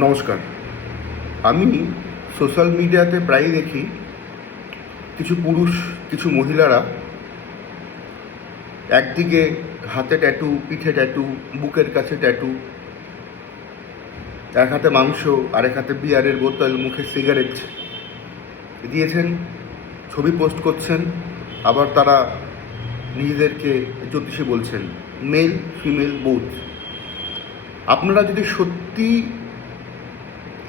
নমস্কার। আমি সোশ্যাল মিডিয়াতে প্রায়ই দেখি কিছু পুরুষ, কিছু মহিলারা একদিকে হাতে ট্যাটু, পিঠে ট্যাটু, বুকের কাছে ট্যাটু, এক হাতে মাংস, আরেক হাতে বিয়ারের বোতল, মুখে সিগারেট দিয়েছেন, ছবি পোস্ট করছেন। আবার তারা নিজেদেরকে জ্যোতিষী বলছেন, মেল ফিমেল বোথ। আপনারা যদি সত্যি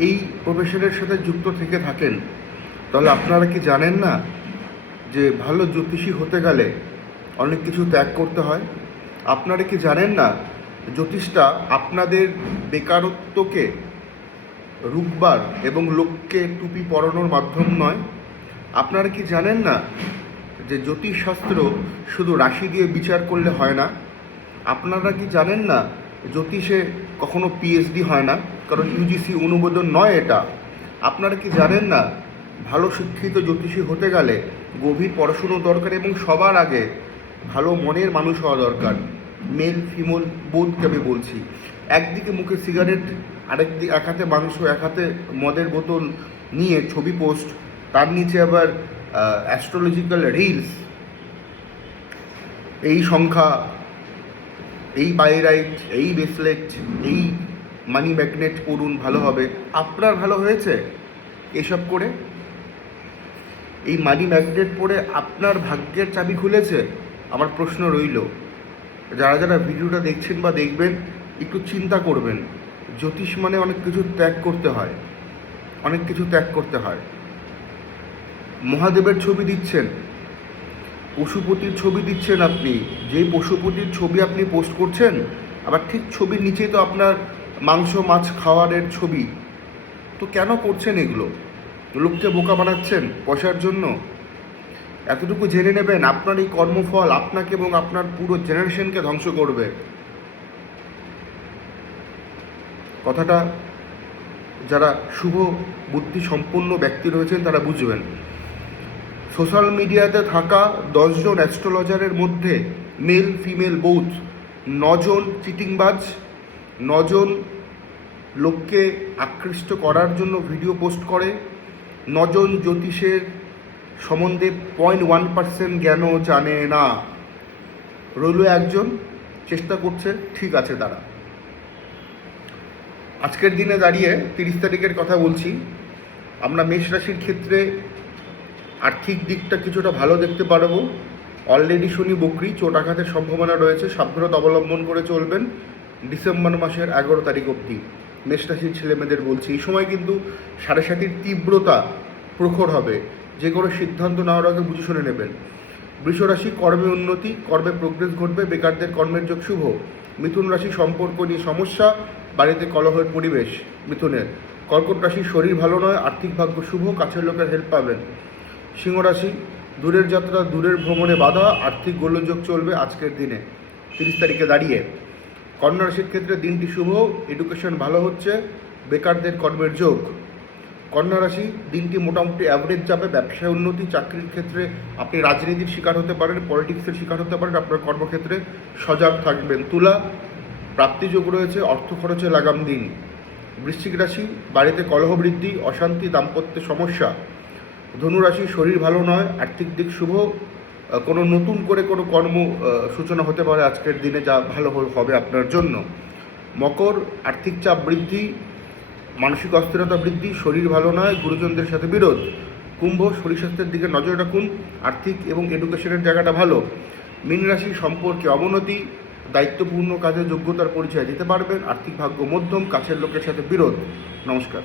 এই প্রফেশনের সাথে যুক্ত থেকে থাকেন, তাহলে আপনারা কি জানেন না যে ভালো জ্যোতিষী হতে গেলে অনেক কিছু ত্যাগ করতে হয়? আপনারা কি জানেন না জ্যোতিষটা আপনাদের বেকারত্বকে রুখবার এবং লোককে টুপি পরানোর মাধ্যম নয়? আপনারা কি জানেন না যে জ্যোতিষশাস্ত্র শুধু রাশি দিয়ে বিচার করলে হয় না? আপনারা কি জানেন না জ্যোতিষে কখনো পিএইচডি হয় না, কারণ ইউজিসি অনুমোদন নয় এটা? আপনারা কি জানেন না ভালো শিক্ষিত জ্যোতিষী হতে গেলে গভীর পড়াশুনো দরকার এবং সবার আগে ভালো মনের মানুষ হওয়া দরকার? মেল ফিমেল বোধকে আমি বলছি। একদিকে মুখে সিগারেট, এক হাতে মাংস, এক হাতে মদের বোতল নিয়ে ছবি পোস্ট, তার নিচে আবার অ্যাস্ট্রোলজিক্যাল রিলস, এই সংখ্যা, এই পাইরাইট, এই ব্রেসলেট, এই মানি ম্যাগনেট পড়ুন ভালো হবে। আপনার ভালো হয়েছে এসব করে? এই মানি ম্যাগনেট পরে আপনার ভাগ্যের চাবি খুলেছে? আমার প্রশ্ন রইল। যারা যারা ভিডিওটা দেখছেন বা দেখবেন, একটু চিন্তা করবেন। জ্যোতিষ মানে অনেক কিছু ত্যাগ করতে হয়, অনেক কিছু ত্যাগ করতে হয়। মহাদেবের ছবি দিচ্ছেন, পশুপতির ছবি দিচ্ছেন, আপনি যেই পশুপতির ছবি আপনি পোস্ট করছেন, আবার ঠিক ছবির নিচেই তো আপনার মাংস মাছ খাওয়ারের ছবি। তো কেন করছেন এগুলো? লোককে বোকা বানাচ্ছেন পয়সার জন্য? এতটুকু জেনে নেবেন, আপনার এই কর্মফল আপনাকে এবং আপনার পুরো জেনারেশনকে ধ্বংস করবে। কথাটা যারা শুভ বুদ্ধি সম্পন্ন ব্যক্তি রয়েছেন তারা বুঝবেন। সোশ্যাল মিডিয়াতে থাকা 10 জন অ্যাস্ট্রোলজারের মধ্যে মেল ফিমেল বোথ 9 জন চিটিংবাজ, 9 জন লোককে আকৃষ্ট করার জন্য ভিডিও পোস্ট করে, 9 জন জ্যোতিষের সম্বন্ধে 0.1% জ্ঞানও জানে না। রইল একজন চেষ্টা করছে, ঠিক আছে তারা। আজকের দিনে দাঁড়িয়ে 30 তারিখের কথা বলছি, আমরা মেষ রাশির ক্ষেত্রে আর্থিক দিকটা কিছুটা ভালো দেখতে পারবো। অলরেডি শনি বকরি, চোট আঘাতের সম্ভাবনা রয়েছে, সাবধানতা অবলম্বন করে চলবেন ডিসেম্বর মাসের 11 তারিখ অবধি। মেষ রাশির ছেলেমেয়েদের বলছি, এই সময় কিন্তু 7.5-র তীব্রতা প্রখর হবে। যে কোনো সিদ্ধান্ত নেওয়ার আগে বুঝে শুনে নেবেন। বৃষ রাশি, কর্মে উন্নতি, কর্মে প্রোগ্রেস ঘটবে, বেকারদের কর্মের যোগ শুভ। মিথুন রাশি, সম্পর্ক নিয়ে সমস্যা, বাড়িতে কলহের পরিবেশ মিথুনের। কর্কট রাশি, শরীর ভালো নয়, আর্থিক ভাগ্য শুভ, কাছের লোকের হেল্প পাবেন। সিংহ রাশি, দূরের যাত্রা, দূরের ভ্রমণে বাধা, আর্থিক গোলযোগ চলবে আজকের দিনে 30 তারিখে দাঁড়িয়ে। কন্যা রাশির ক্ষেত্রে দিনটি শুভ, এডুকেশন ভালো হচ্ছে, বেকারদের কর্মের যোগ। কন্যা রাশি, দিনটি মোটামুটি অ্যাভারেজ যাবে, ব্যবসায় উন্নতি, চাকরির ক্ষেত্রে আপনি রাজনীতির শিকার হতে পারেন, পলিটিক্সের শিকার হতে পারেন, আপনার কর্মক্ষেত্রে সজাগ থাকবেন। তুলা, প্রাপ্তিযোগ রয়েছে, অর্থ খরচে লাগাম দিন। বৃশ্চিক রাশি, বাড়িতে কলহ বৃদ্ধি, অশান্তি, দাম্পত্য সমস্যা। ধনুরাশি, শরীর ভালো নয়, আর্থিক দিক শুভ, কোনো নতুন করে কোনো কর্ম সূচনা হতে পারে আজকের দিনে, যা ভালো হবে আপনার জন্য। মকর, আর্থিক চাপ বৃদ্ধি, মানসিক অস্থিরতা বৃদ্ধি, শরীর ভালো নয়, গুরুজনদের সাথে বিরোধ। কুম্ভ, শরীর স্বাস্থ্যের দিকে নজর রাখুন, আর্থিক এবং এডুকেশনের জায়গাটা ভালো। মীন রাশি, সম্পর্কে অবনতি, দায়িত্বপূর্ণ কাজে যোগ্যতার পরিচয় দিতে পারবেন, আর্থিক ভাগ্য মধ্যম, কাছের লোকের সাথে বিরোধ। নমস্কার।